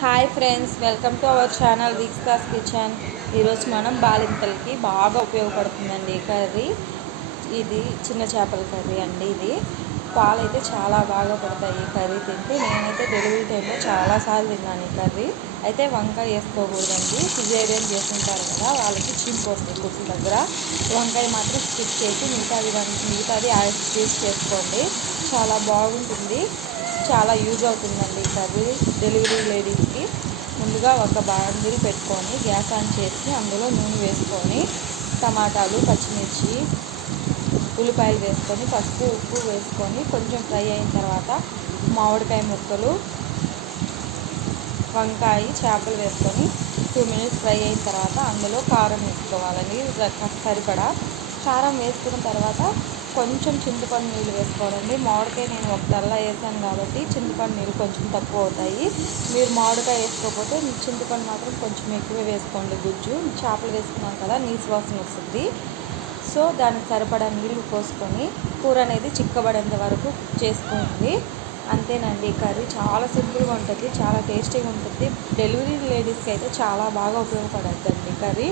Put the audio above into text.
Hi friends, welcome to our channel వీక్స్తాస్ kitchen. ఈరోజు మనం బాలింతలకి బాగా ఉపయోగపడుతుందండి ఈ కర్రీ. ఇది చిన్న చేపల కర్రీ అండి. ఇది పాలు అయితే చాలా బాగా పడతాయి ఈ కర్రీ తింటే. నేనైతే డెలివరీ టైంలో చాలాసార్లు తిన్నాను ఈ కర్రీ. అయితే వంకాయ వేసుకోకూడదండి, సిజేరియన్ చేస్తుంటారు కదా వాళ్ళకి చింపు వస్తుంది గుడ్ల దగ్గర. వంకాయ మాత్రం స్కిప్ చేసి మిగతాది యాడ్ చేసుకోండి. చాలా బాగుంటుంది, చాలా యూజ్ అవుతుందండి ఈ కర్రీ డెలివరీ లేడీస్కి. ముందుగా ఒక బాండిల్ పెట్టుకొని గ్యాస్ ఆన్ చేసి అందులో నూనె వేసుకొని టమాటాలు, పచ్చిమిర్చి, ఉల్లిపాయలు వేసుకొని పసుపు, ఉప్పు వేసుకొని కొంచెం ఫ్రై అయిన తర్వాత మామిడికాయ ముక్కలు, వంకాయ, చేపలు వేసుకొని 2 మినిట్స్ ఫ్రై అయిన తర్వాత అందులో కారం వేసుకోవాలండి. సరిపడా కారం వేసుకున్న తర్వాత కొంచెం చింతపండు నీళ్ళు వేసుకోవాలండి. మామిడికాయ నేను ఒక తల్ల వేసాను కాబట్టి చింతపండు నీళ్ళు కొంచెం తక్కువ అవుతాయి. మీరు మామిడికాయ వేసుకోకపోతే చింతపండు మాత్రం కొంచెం ఎక్కువ వేసుకోండి. గుజ్జు చేపలు వేసుకున్నాం కదా, నీసు వాసన వస్తుంది. సో దానికి సరిపడా నీళ్ళు పోసుకొని కూర అనేది చిక్కబడేంత వరకు చేసుకోండి. అంతేనండి. కర్రీ చాలా సింపుల్గా ఉంటుంది, చాలా టేస్టీగా ఉంటుంది. డెలివరీ లేడీస్కి అయితే చాలా బాగా ఉపయోగపడుతుందండి కర్రీ.